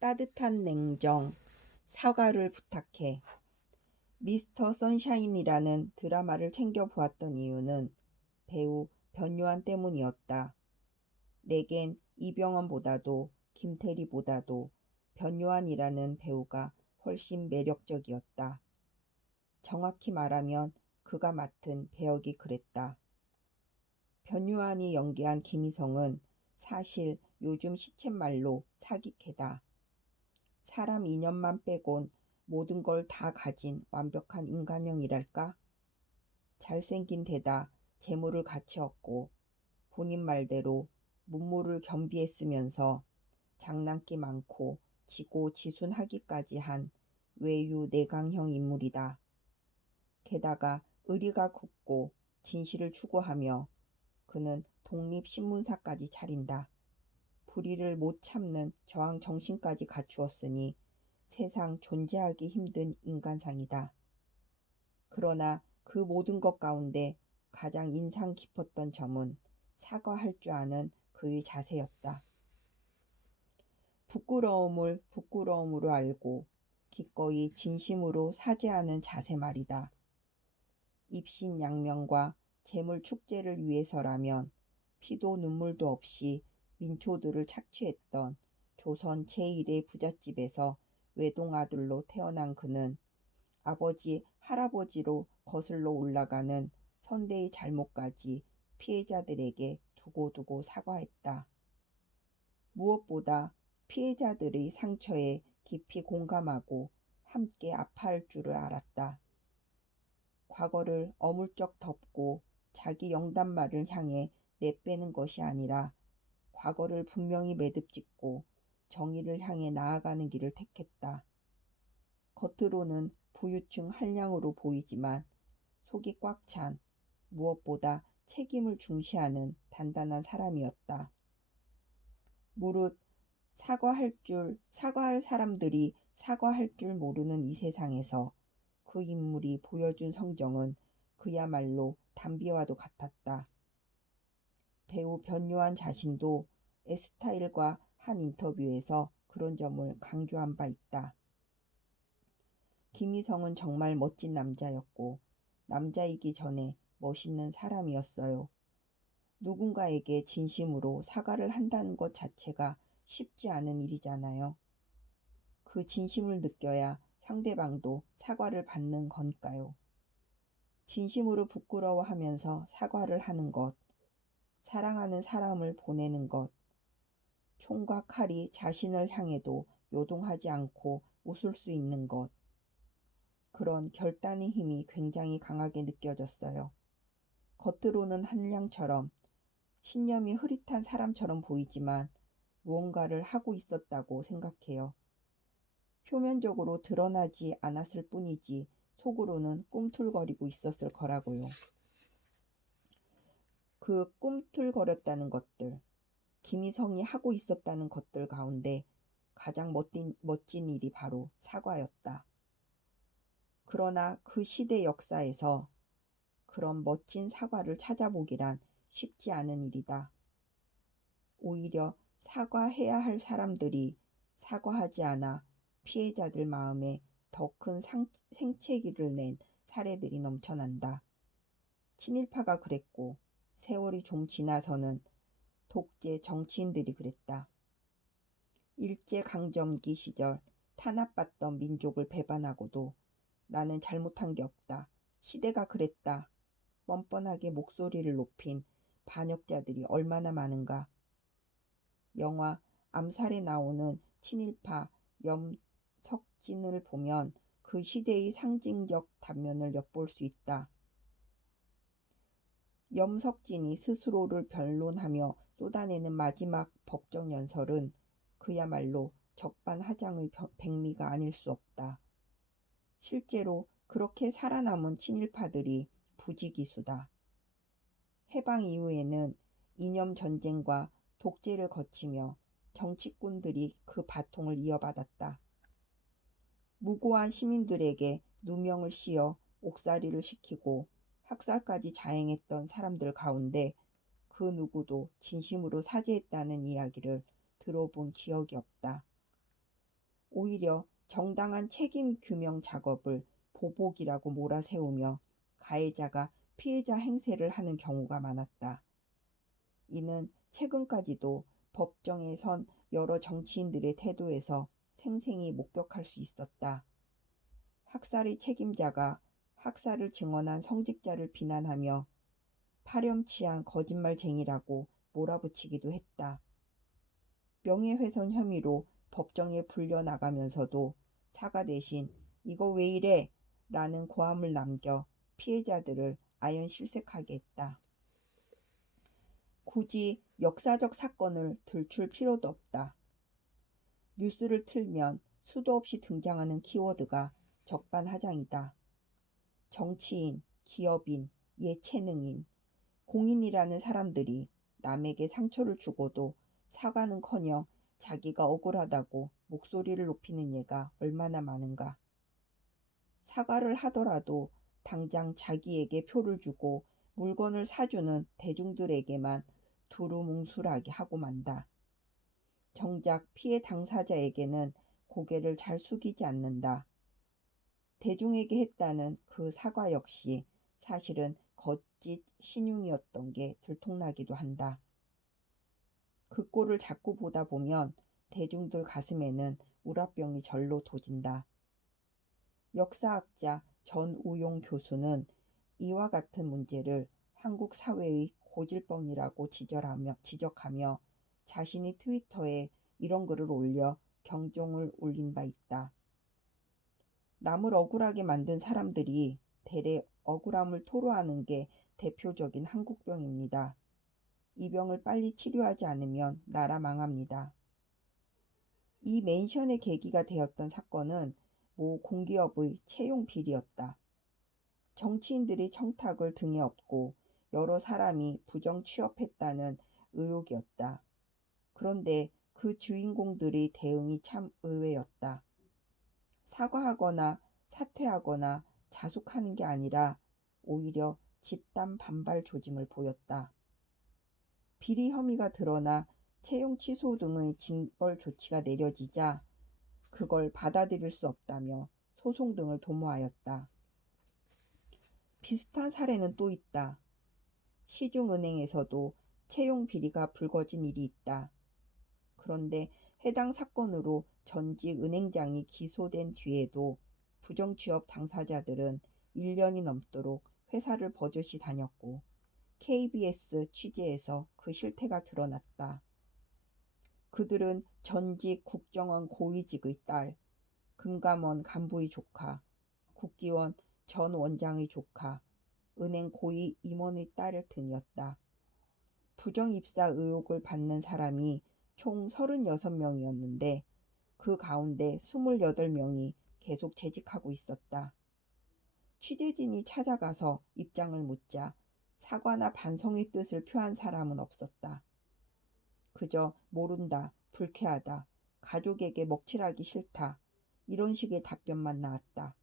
따뜻한 냉정, 사과를 부탁해. 미스터 선샤인이라는 드라마를 챙겨 보았던 이유는 배우 변요한 때문이었다. 내겐 이병헌보다도 김태리보다도 변요한이라는 배우가 훨씬 매력적이었다. 정확히 말하면 그가 맡은 배역이 그랬다. 변요한이 연기한 김희성은 사실 요즘 시쳇말로 사기캐다. 사람 인연만 빼곤 모든 걸 다 가진 완벽한 인간형이랄까? 잘생긴 데다 재물을 같이 얻고 본인 말대로 문무를 겸비했으면서 장난기 많고 지고지순하기까지 한 외유 내강형 인물이다. 게다가 의리가 굳고 진실을 추구하며 그는 독립신문사까지 차린다. 불의를 못 참는 저항 정신까지 갖추었으니 세상 존재하기 힘든 인간상이다. 그러나 그 모든 것 가운데 가장 인상 깊었던 점은 사과할 줄 아는 그의 자세였다. 부끄러움을 부끄러움으로 알고 기꺼이 진심으로 사죄하는 자세 말이다. 입신양명과 재물축제를 위해서라면 피도 눈물도 없이 민초들을 착취했던 조선 제1의 부잣집에서 외동아들로 태어난 그는 아버지, 할아버지로 거슬러 올라가는 선대의 잘못까지 피해자들에게 두고두고 사과했다. 무엇보다 피해자들의 상처에 깊이 공감하고 함께 아파할 줄을 알았다. 과거를 어물쩍 덮고 자기 영단말을 향해 내빼는 것이 아니라 과거를 분명히 매듭짓고 정의를 향해 나아가는 길을 택했다. 겉으로는 부유층 한량으로 보이지만 속이 꽉 찬 무엇보다 책임을 중시하는 단단한 사람이었다. 무릇 사과할 사람들이 사과할 줄 모르는 이 세상에서 그 인물이 보여준 성정은 그야말로 담비와도 같았다. 배우 변요한 자신도 S타일과 한 인터뷰에서 그런 점을 강조한 바 있다. 김희성은 정말 멋진 남자였고 남자이기 전에 멋있는 사람이었어요. 누군가에게 진심으로 사과를 한다는 것 자체가 쉽지 않은 일이잖아요. 그 진심을 느껴야 상대방도 사과를 받는 거니까요. 진심으로 부끄러워하면서 사과를 하는 것, 사랑하는 사람을 보내는 것, 총과 칼이 자신을 향해도 요동하지 않고 웃을 수 있는 것, 그런 결단의 힘이 굉장히 강하게 느껴졌어요. 겉으로는 한량처럼 신념이 흐릿한 사람처럼 보이지만 무언가를 하고 있었다고 생각해요. 표면적으로 드러나지 않았을 뿐이지 속으로는 꿈틀거리고 있었을 거라고요. 그 꿈틀거렸다는 것들, 김희성이 하고 있었다는 것들 가운데 가장 멋진 일이 바로 사과였다. 그러나 그 시대 역사에서 그런 멋진 사과를 찾아보기란 쉽지 않은 일이다. 오히려 사과해야 할 사람들이 사과하지 않아 피해자들 마음에 더 큰 생채기를 낸 사례들이 넘쳐난다. 친일파가 그랬고 세월이 좀 지나서는 독재 정치인들이 그랬다. 일제강점기 시절 탄압받던 민족을 배반하고도 나는 잘못한 게 없다. 시대가 그랬다. 뻔뻔하게 목소리를 높인 반역자들이 얼마나 많은가. 영화 암살에 나오는 친일파 염석진을 보면 그 시대의 상징적 단면을 엿볼 수 있다. 염석진이 스스로를 변론하며 쏟아내는 마지막 법정 연설은 그야말로 적반하장의 백미가 아닐 수 없다. 실제로 그렇게 살아남은 친일파들이 부지기수다. 해방 이후에는 이념 전쟁과 독재를 거치며 정치꾼들이 그 바통을 이어받았다. 무고한 시민들에게 누명을 씌워 옥살이를 시키고 학살까지 자행했던 사람들 가운데 그 누구도 진심으로 사죄했다는 이야기를 들어본 기억이 없다. 오히려 정당한 책임 규명 작업을 보복이라고 몰아세우며 가해자가 피해자 행세를 하는 경우가 많았다. 이는 최근까지도 법정에 선 여러 정치인들의 태도에서 생생히 목격할 수 있었다. 학살의 책임자가 학살을 증언한 성직자를 비난하며 파렴치한 거짓말쟁이라고 몰아붙이기도 했다. 명예훼손 혐의로 법정에 불려나가면서도 사과 대신 "이거 왜 이래?" 라는 고함을 남겨 피해자들을 아연실색하게 했다. 굳이 역사적 사건을 들출 필요도 없다. 뉴스를 틀면 수도 없이 등장하는 키워드가 적반하장이다. 정치인, 기업인, 예체능인, 공인이라는 사람들이 남에게 상처를 주고도 사과는커녕 자기가 억울하다고 목소리를 높이는 예가 얼마나 많은가. 사과를 하더라도 당장 자기에게 표를 주고 물건을 사주는 대중들에게만 두루뭉술하게 하고 만다. 정작 피해 당사자에게는 고개를 잘 숙이지 않는다. 대중에게 했다는 그 사과 역시 사실은 거짓 신용이었던 게 들통나기도 한다. 그 꼴을 자꾸 보다 보면 대중들 가슴에는 우라병이 절로 도진다. 역사학자 전우용 교수는 이와 같은 문제를 한국 사회의 고질병이라고 지적하며 자신이 트위터에 이런 글을 올려 경종을 울린 바 있다. 남을 억울하게 만든 사람들이 대래 억울함을 토로하는 게 대표적인 한국병입니다. 이 병을 빨리 치료하지 않으면 나라 망합니다. 이 멘션의 계기가 되었던 사건은 모 공기업의 채용 비리였다. 정치인들이 청탁을 등에 업고 여러 사람이 부정 취업했다는 의혹이었다. 그런데 그 주인공들의 대응이 참 의외였다. 사과하거나 사퇴하거나 자숙하는 게 아니라 오히려 집단 반발 조짐을 보였다. 비리 혐의가 드러나 채용 취소 등의 징벌 조치가 내려지자 그걸 받아들일 수 없다며 소송 등을 도모하였다. 비슷한 사례는 또 있다. 시중은행에서도 채용 비리가 불거진 일이 있다. 그런데 해당 사건으로 전직 은행장이 기소된 뒤에도 부정취업 당사자들은 1년이 넘도록 회사를 버젓이 다녔고 KBS 취재에서 그 실태가 드러났다. 그들은 전직 국정원 고위직의 딸, 금감원 간부의 조카, 국기원 전 원장의 조카, 은행 고위 임원의 딸을 등이었다. 부정 입사 의혹을 받는 사람이 총 36명이었는데 그 가운데 28명이 계속 재직하고 있었다. 취재진이 찾아가서 입장을 묻자 사과나 반성의 뜻을 표한 사람은 없었다. 그저 모른다, 불쾌하다, 가족에게 먹칠하기 싫다, 이런 식의 답변만 나왔다.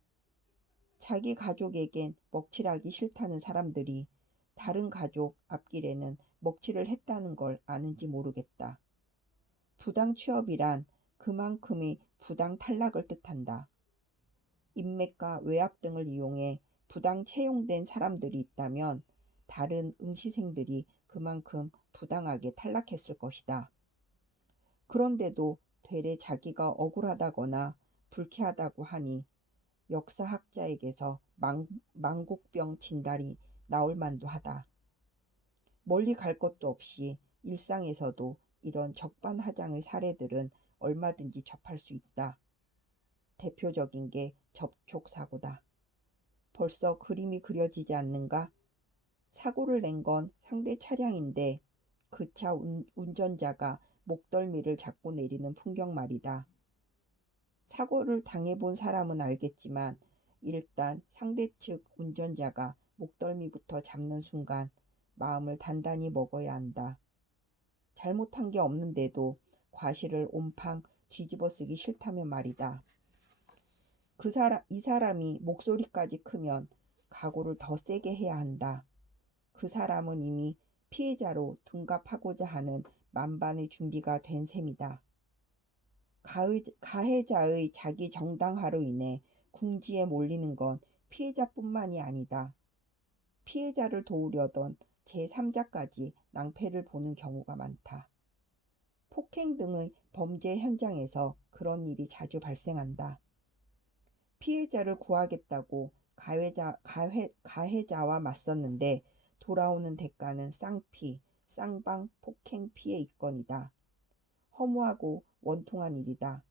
자기 가족에겐 먹칠하기 싫다는 사람들이 다른 가족 앞길에는 먹칠을 했다는 걸 아는지 모르겠다. 부당 취업이란 그만큼의 부당 탈락을 뜻한다. 인맥과 외압 등을 이용해 부당 채용된 사람들이 있다면 다른 응시생들이 그만큼 부당하게 탈락했을 것이다. 그런데도 되레 자기가 억울하다거나 불쾌하다고 하니 역사학자에게서 망국병 진단이 나올 만도 하다. 멀리 갈 것도 없이 일상에서도 이런 적반하장의 사례들은 얼마든지 접할 수 있다. 대표적인 게 접촉사고다. 벌써 그림이 그려지지 않는가? 사고를 낸 건 상대 차량인데 그 차 운전자가 목덜미를 잡고 내리는 풍경 말이다. 사고를 당해본 사람은 알겠지만 일단 상대 측 운전자가 목덜미부터 잡는 순간 마음을 단단히 먹어야 한다. 잘못한 게 없는데도 과실을 온팡 뒤집어 쓰기 싫다면 말이다. 이 사람이 목소리까지 크면 각오를 더 세게 해야 한다. 그 사람은 이미 피해자로 둔갑하고자 하는 만반의 준비가 된 셈이다. 가해자의 자기 정당화로 인해 궁지에 몰리는 건 피해자뿐만이 아니다. 피해자를 도우려던 제3자까지 낭패를 보는 경우가 많다. 폭행 등의 범죄 현장에서 그런 일이 자주 발생한다. 피해자를 구하겠다고 가해자와 맞섰는데 돌아오는 대가는 쌍피, 쌍방 폭행 피해 입건이다. 허무하고 원통한 일이다.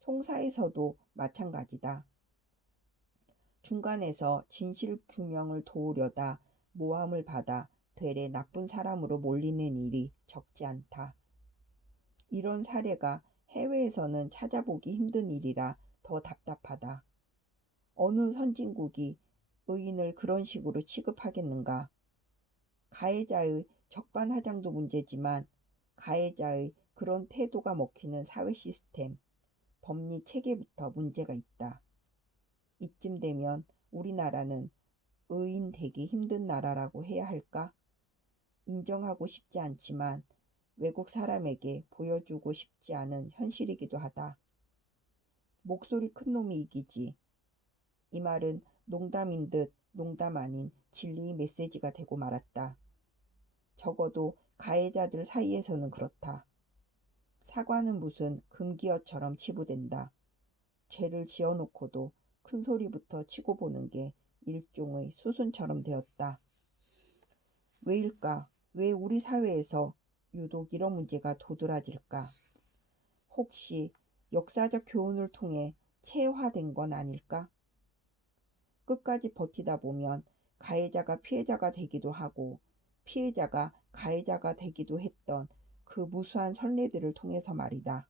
송사에서도 마찬가지다. 중간에서 진실규명을 도우려다 모함을 받아 되레 나쁜 사람으로 몰리는 일이 적지 않다. 이런 사례가 해외에서는 찾아보기 힘든 일이라 더 답답하다. 어느 선진국이 의인을 그런 식으로 취급하겠는가? 가해자의 적반하장도 문제지만 가해자의 그런 태도가 먹히는 사회 시스템, 법리 체계부터 문제가 있다. 이쯤 되면 우리나라는 의인 되기 힘든 나라라고 해야 할까? 인정하고 싶지 않지만 외국 사람에게 보여주고 싶지 않은 현실이기도 하다. 목소리 큰 놈이 이기지. 이 말은 농담인 듯 농담 아닌 진리의 메시지가 되고 말았다. 적어도 가해자들 사이에서는 그렇다. 사과는 무슨 금기어처럼 치부된다. 죄를 지어놓고도 큰 소리부터 치고 보는 게 일종의 수순처럼 되었다. 왜일까? 왜 우리 사회에서 유독 이런 문제가 도드라질까? 혹시 역사적 교훈을 통해 체화된 건 아닐까? 끝까지 버티다 보면 가해자가 피해자가 되기도 하고 피해자가 가해자가 되기도 했던 그 무수한 선례들을 통해서 말이다.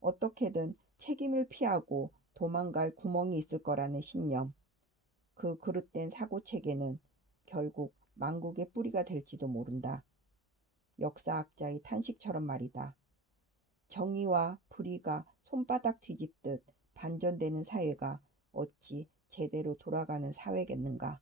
어떻게든 책임을 피하고 도망갈 구멍이 있을 거라는 신념, 그 그릇된 사고체계는 결국 만국의 뿌리가 될지도 모른다. 역사학자의 탄식처럼 말이다. 정의와 불의가 손바닥 뒤집듯 반전되는 사회가 어찌 제대로 돌아가는 사회겠는가.